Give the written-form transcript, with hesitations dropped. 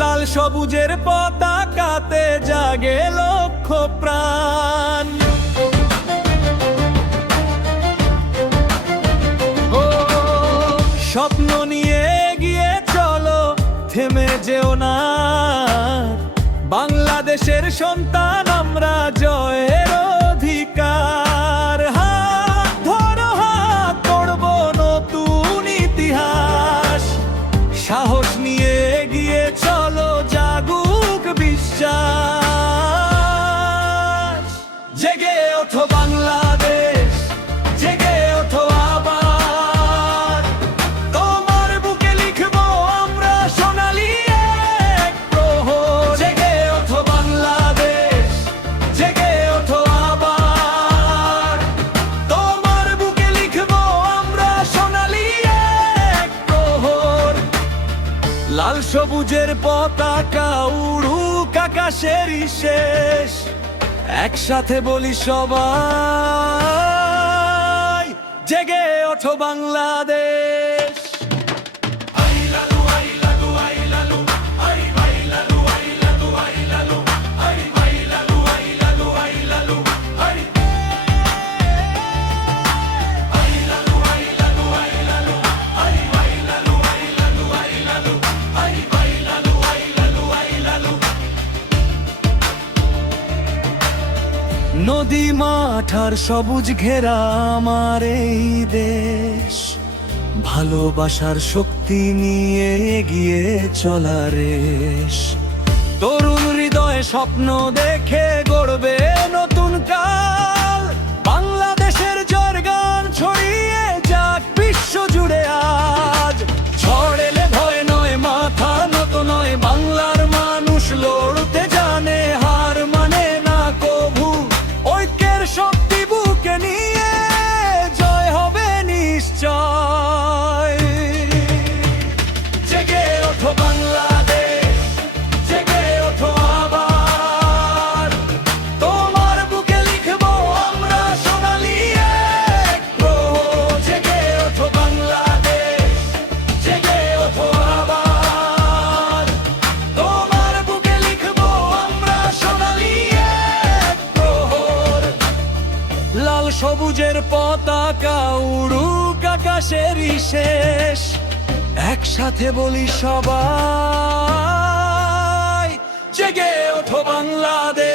লাল সবুজের পতাকাতে জাগে লক্ষ প্রাণ। ও স্বপ্ন নিয়ে এগিয়ে চলো, থেমে যেও না। বাংলাদেশের সন্তান আমরা, জয়ের অধিকার। হাত ধরো, হাত গড়ব নতুন ইতিহাস। সাহস নিয়ে এগিয়ে চলো, জাগুক বিশ্বাস। জেগে ওঠো বাংলাদেশ, জেগে ওঠো আবার। তোমার বুকে লিখবো আমরা সোনালি এক প্রহর। জেগে ওঠো বাংলাদেশ, জেগে ওঠো আবার। তোমার বুকে লিখবো আমরা সোনালি এক প্রহর। লাল সবুজের পতাকা উড়ুক আকাশেরই শেষ। একসাথে বলি সবাই, জেগে ওঠো বাংলাদেশ। নদী মাঠ আর সবুজ ঘেরা আমার এই দেশ। ভালোবাসার শক্তি নিয়ে এগিয়ে চলা রেশ। তরুণ হৃদয়ে স্বপ্ন দেখে গড়বে নতুন কাল। বাংলাদেশের জয়ের গান ছড়িয়ে যাক বিশ্ব জুড়ে আজ। ঝড় এলে ভয় নয়, মাথা নত নয়, বাংলার মানুষ লড়তে জানে, হার মানে না কভু। ঐক্যের শক্তি বুকে নিয়ে জয় হবে নিশ্চয়। জেগে ওঠো বাংলাদেশ, জেগে ওঠো আবার। তোমার বুকে লিখবো আমরা সোনালি এক প্রহর। জেগে ওঠো বাংলাদেশ, জেগে ওঠো আবার। তোমার বুকে লিখবো আমরা সোনালি এক প্রহর। লাল সবুজের পতাকা উড়ুক আকাশেরই শেষ। একসাথে বলি সবাই, জেগে ওঠো বাংলাদেশ।